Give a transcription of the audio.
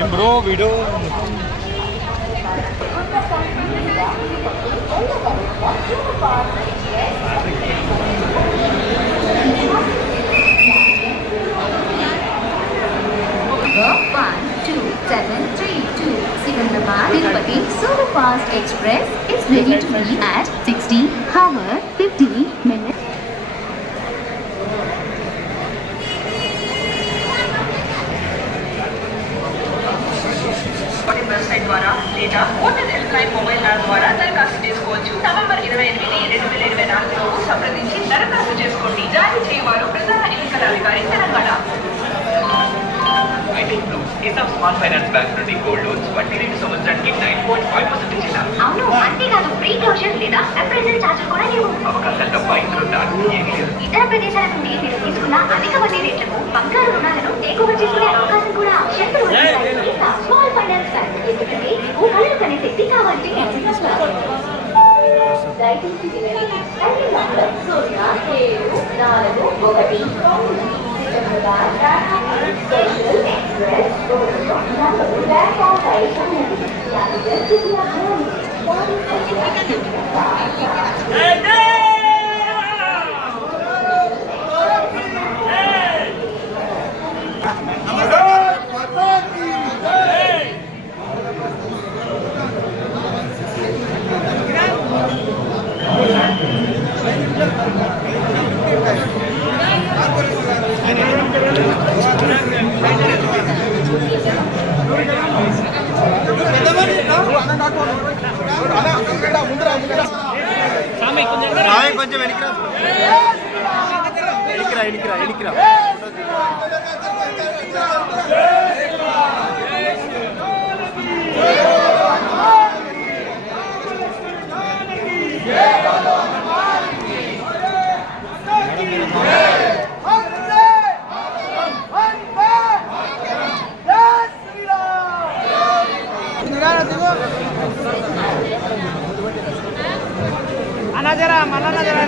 ఏం bro video Secunderabad Tirupati Superfast Express is ready to leave at 16:50 minutes. Website ద్వారా లేదా voter help line mobile app ద్వారా దరఖాస్తు చేసుకోవచ్చు. నవంబర్ 28, 2024 సంప్రదించి దరఖాస్తు చేసుకోండి. జారీ చేయవారు ప్రధాన ఎన్నికల అధికారి తెలంగాణ. స్మాల్ ఫైనాన్స్ బ్యాంక్ నుండి గోల్డ్ లోన్స్ వడ్డీ రేటు సంవత్సరానికి 9.5% ఇచ్చిన అవును, అంతేకాదు ప్రీ క్లోజర్ లేదా అప్రైజల్ ఛార్జీలు కూడా లేవు. అవకాశాలు తప్ప ఇందులో దాని ఏమీ లేదు. ఇతర ప్రదేశాల నుండి మీరు తీసుకున్న అధిక వడ్డీ రేట్లకు బంగారు రుణాలను టేకోవర్ చేసుకునే అవకాశం కూడా షరతులు ఉన్నాయి. స్మాల్ ఫైనాన్స్ బ్యాంక్ ఎందుకంటే మీకు కళ్ళు కనే శక్తి కావాలి. దయచేసి వినండి. తల్లి నంబర్ 0741 Special Express platform కొంచెం వెనక్కిరా అన్న జరా మళ్ళా జరా